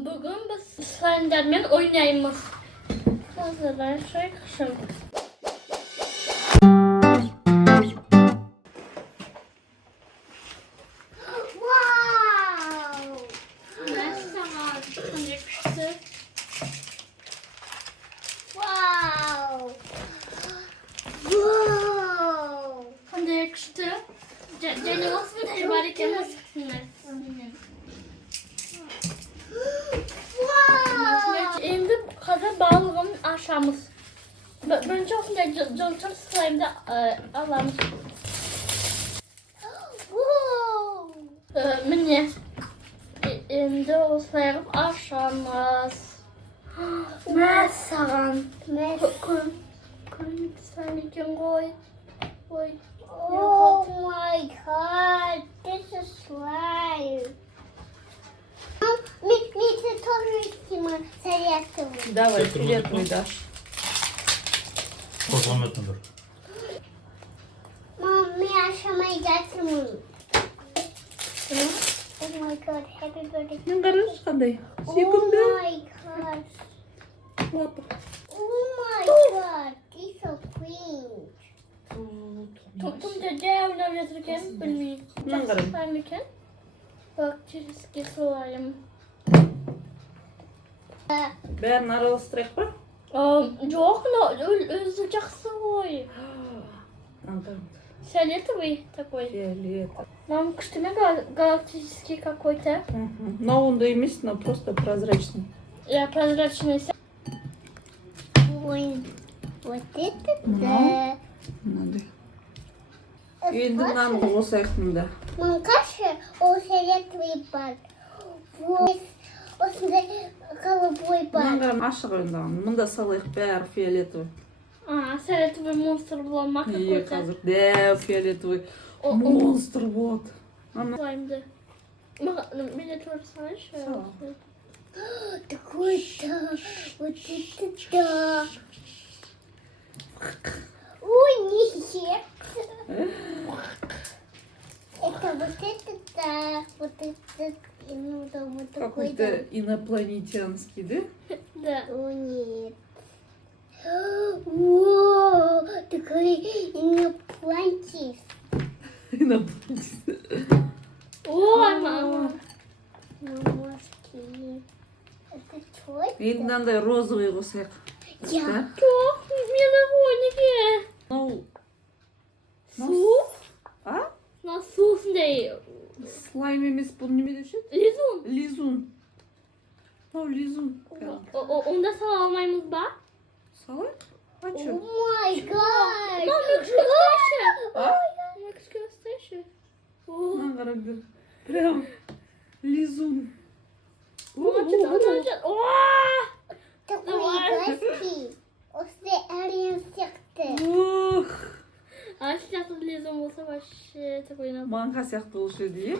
Bugün biz slime'lerle oynayımız. Hazırlar şöyle kışın. Wow! Wow! Wow! Von der yakıştı. Canımız mı da var iken nasıl Wow! Şimdi kadar bağlılığın aşağımız. Ben çok çok slime'da Allah'ım. Wow! Mine. Şimdi o slime aşağımız. Mesagan. Koy slime için koy. Koy. Oh my god, this is slime. Мне тоже Тима советовал. Давай, Все, привет, круто. мой Даш. Korkmamaktadır. Mom, may I show my dad to Oh my god, happy birthday. Ne karış kanday? Oh Секунда. my god. Вот. Oh my god, these are queens. Tüm de oynayabilirken bilmiyorum. Ne karış? Slime'ken. Bak çizgi sulayım. Бәрін араластырайық па? Жоқ, жақсы ғой. Фиолетовый такой. Фиолет. Мам, күштіме галактический какой-то. Но он да емес, но просто прозрачный. Я прозрачный. Ой, вот это Ну. да. Мынандай. Енді мынаны қосайық мында. Мам, каша, о, фиолетовый бар. Вот, осындай голубой бар. Мынаны ашық енді. Мында салайық бәрі фиолетовый. Фиолетовый монстр был ма Е, какой-то. қазір дәу фиолетовый О, монстр вот. Ана. Слаймды. Меня тоже слышишь? Сала. Такой-то, вот это да. Ой, нет. Это вот это да, вот это, ну да, вот такой да. Какой-то инопланетянский, да? Да. О, нет. О, такой инопланетист. Инопланетянский. Ой, мама. Мамашки. Это что? Енді мынандай розовый қосайық. Я. Да? Жоқ, мен ойнеге. Мынау Су? А? Мына су осындай. Слайм емес, бұл неме деуші еді? Лизун. Лизун. Мынау лизун. Онда сала алмаймыз ба? Салайық? А О чё? май гад. Мам, кішкентай. А? Кішкентай. Мына қарап жүр. Прям лизун. Такой Давай. гадкий. Острый алien секты. Ух! А сейчас лизун болса вообще такой на. Манға сияқты болушы еді,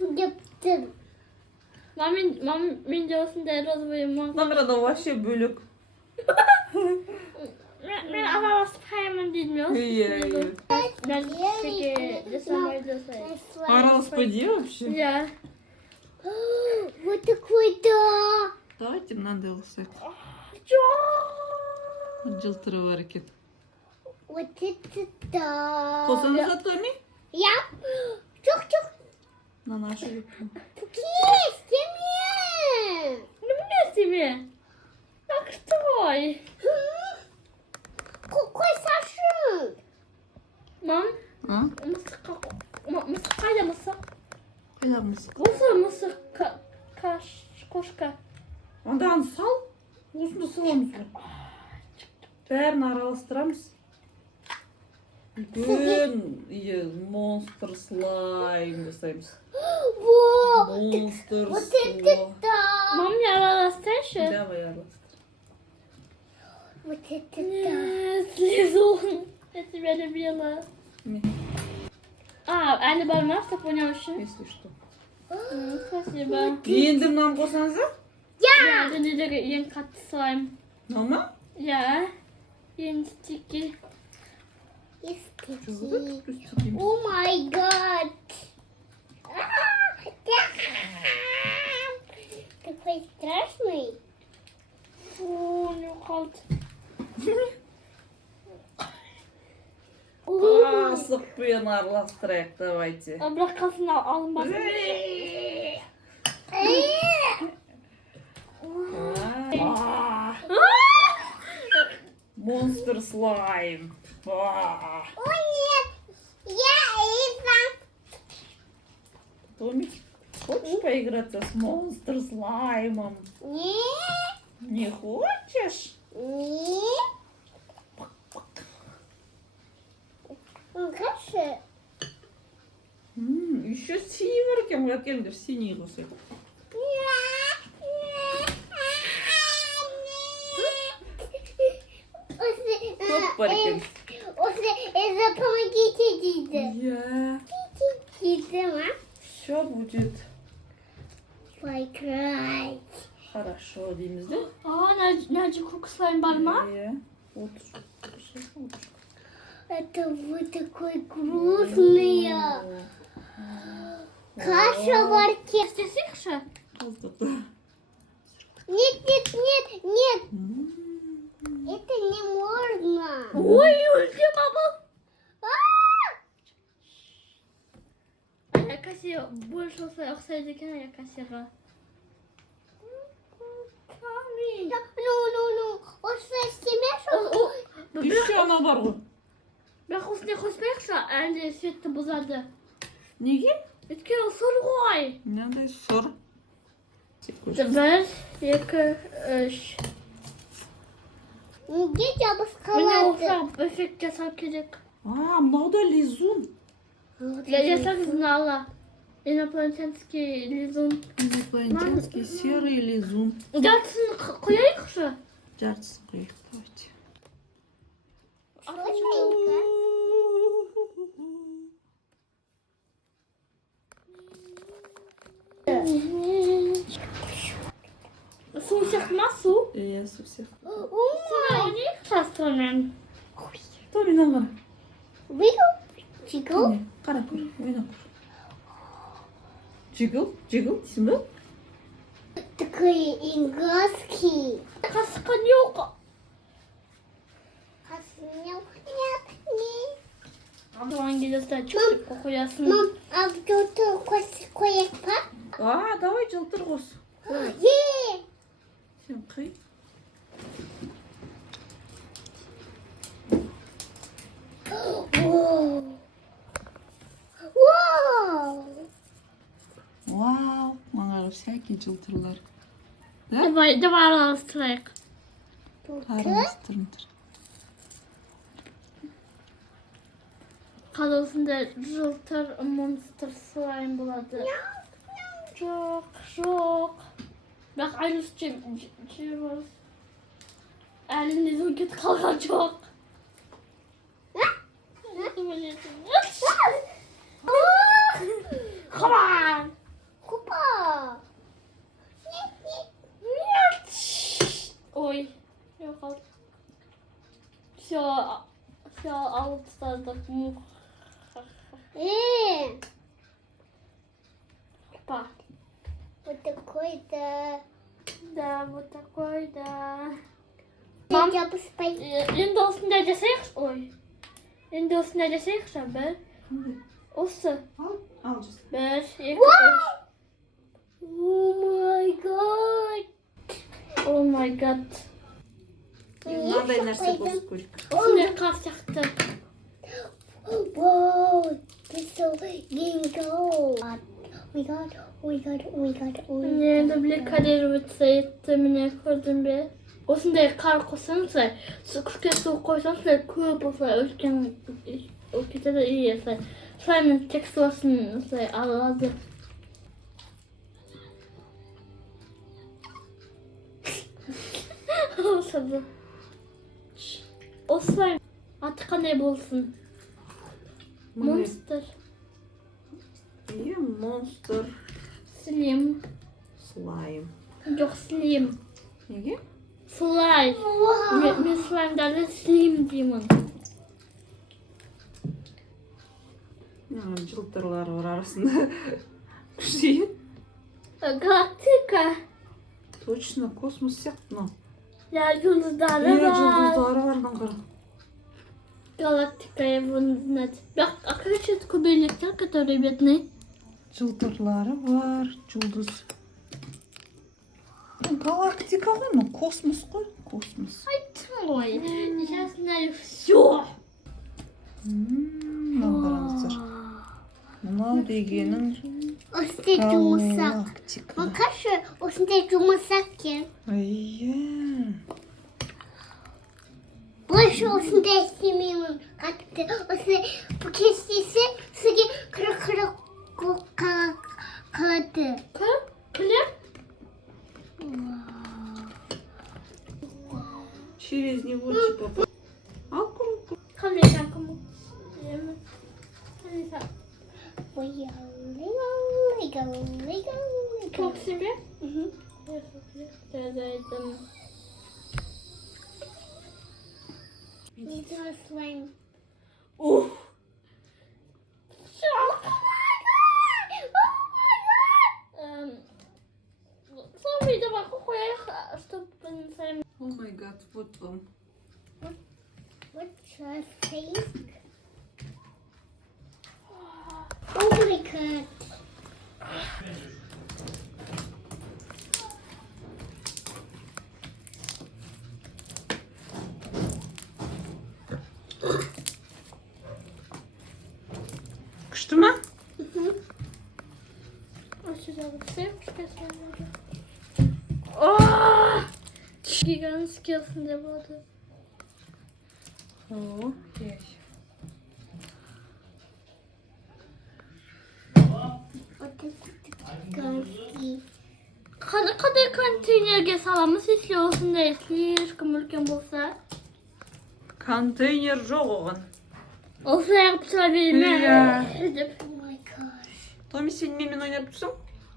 Дептім. Мам, мен де осындай розовый ман. Мына қарада вообще бөлек. Мен араласпаймын деймін. Иә. Ben peki жасамайды осылай. Араласпай дей вообще. Иә. Вот такой да. Давайте мынандай қосайық. Жоқ. Жылтыры бар екен. Вот это да. Қосаңыз да Томи? Я. Чук-чук. Мынаны ашып жеп. Кис, тебе. Ne тебе? Ах, стой. Какой Сашин? Мам, А? мысық қайда мысық? Қайда мысық? Осы мысық кошка. Онда аны сал. Осында саламыз ба? Бәрін араластырамыз. Үлкен монстр слайм жасаймыз. Во. Монстр Вот слайм. это да. Мам, не араластыршы? Давай араластыр. Вот это да. Нет, Лизун. Я тебя любила. Не, Әлі бармас, так понял үшін. если что. Спасибо. Енді мынаны қосаңыз да? Ja, дүниедегі ең қатты слайм. Мынау ма? Ja, ең стики. Истики. О май гад. страшный? О, не қалды. Қасықпен араластырайық, давайте. Бірақ қасына алынбасын. Монстр слайм. О, нет, я Ива. Томик, хочешь поиграться с монстр слаймом? Нет, Не хочешь? нет. Хорошо. Еще сиверкем әкелді синий құсы. Көп екен. Это помогите, Дида. Я. Дида, Все будет поиграть. хорошо дейміз де? Нәжі көк слайм бар ма? Иә. Отыр. Отыр. Это вот такой грустный. Каша в орке. İsteseyikші? Нет, нет, нет, нет. Это не можно. Ой, өлде бабы. Якаси больше ұқсайды екен Якасиға. Ну. Осылай істемеші. Еще ана бар ғой. Бірақ осындай қоспайықшы, әлде светті бұзады. Неге? Өйткені ол сұр ғой. Мынандай сұр. 1, 2, 3. Неге жабыс Міне қалады? осы эффект жасау керек. Мынау да лизун. Жасаңыз Нала. Инопланетянский лизун. Инопланетянский серый лизун. Жартысын қояйықшы. Жартысын қойық, давайте. Су сияқты ма, су? Иә, су сияқты. Сонда ойнайықшы астромен. Томинан қара. Вигл? Чигл? Міне, қара көр, ойнап көр. Джигл дейсің бе? Такой игрушки. Қасыққа не оқ? Нет. Туған келесі чүктіп қоясын. Мам, а тут кояк па? Давай жылтыр қос. Е! Сен қый. Вау, маған всякие жылтырлар. Давай араластырайық. Араластырыңдар. Қаласында жылтыр монстр слайм болады. Жоқ. Бірақ айлыс жеміз. Әлінде зон кетіп қалған жоқ. Come on! Купа! Ой, yok. Все алып тастадық. Па. Вот такой-то. Да, вот такой, да. Мам, я поспать. Енді осында жасайықшы. Ой. Енді осында жасайықшы, бір. Осы. Ал жас. 1, 2, 3. О май гад. Oh my god. Мынандай нәрсе қосып көрейік. Осындай қар сияқты. Whoa, this so gingo. Oh my god. Енді блекалер өтсайетті, міне көрдің бе? Осындай қар қосаңыздар, күшке су қойсаңыздар, көп осылай үлкен кетеді үй осылай. Слаймның текстурасын осылай алады. Осылай. Осылай. Аты қандай болсын? Монстр. Иә, монстр Слим. слайм. Жоқ, слим. Неге? Слайм. Мен слаймдарды слим деймін. Жылтырлар бар арасында. Күшейін. Галактика. Точно, kosmos сияқты мынау. Ya yıldızları Иә, var. жұлдыздары бар мынау. Галактикая вон знать. А как сейчас кубелектер, который бедный? Жылтырлары бар, жұлдыз. Галактика ғой, ну космос қой, космос. Ай, твой. Сейчас знаю все. Мынау қараңыздар. Мынау дегенің Осындай жұмысақ. галактика. Bakашы, осындай жұмысақ кен. Иә. Больше осындай істемеймін. Қатты осындай бұл кестесі сізге қырық қалады. Клеп? Через него типа. Ал круто. Kalıysan kamu. Kalıysan. Ой, Çok seviyor. Угу. Дадайдым. Не знаю, слайм. Ух. Слово давай какое, чтобы сами. О май гад, вот вам. Вот сейчас фейк. Oh my god. Күшті ма? Сюда вот цепочка смотрю. Гигантский осындай болды. О, Вот это гигантский. Қандай контейнерге саламыз, если осындай слишком үлкен болса? контейнер жоқ оған. Осылай қылып тұра берме. Иә. Oh my gosh. Томи, сен менімен ойнап тұрсың?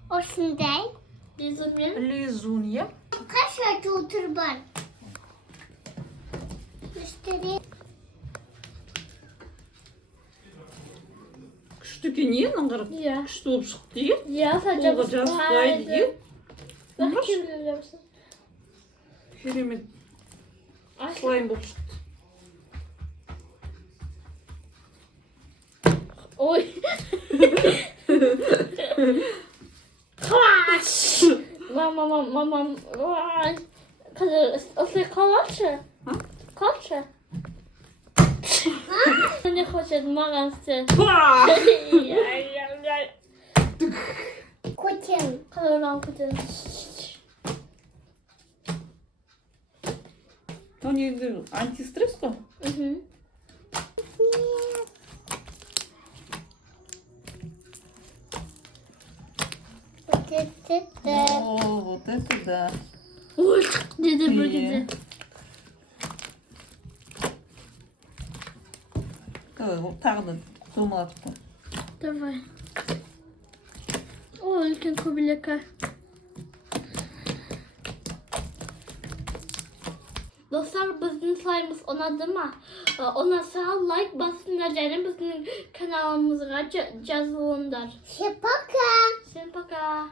Осындай. Безумен. Лизун, иә? Kaç otur бар? Üstelik Күшті екен, е, наңғырып. Иә. Күшті болып шықты, е? Иә, сәтеп Қолға жабыспайды, е? Наңғыршы. Керемет слайм болып шықты. Ой. Клаш! Мамам. Ой. Осылай қалашы? Қалшы? Не хочет маған істе. көтен. Қалай көтен. Тони енді антистресс қой? О, вот это да. Ой, деді бір кезде. Тағы да домалатып қой. Давай. О, үлкен көбелекі. Dostlar, біздің слаймымыз ұнады ма? Ұнаса лайк басыңдар және біздің каналымызға жазылыңдар. Всем пока. Всем пока.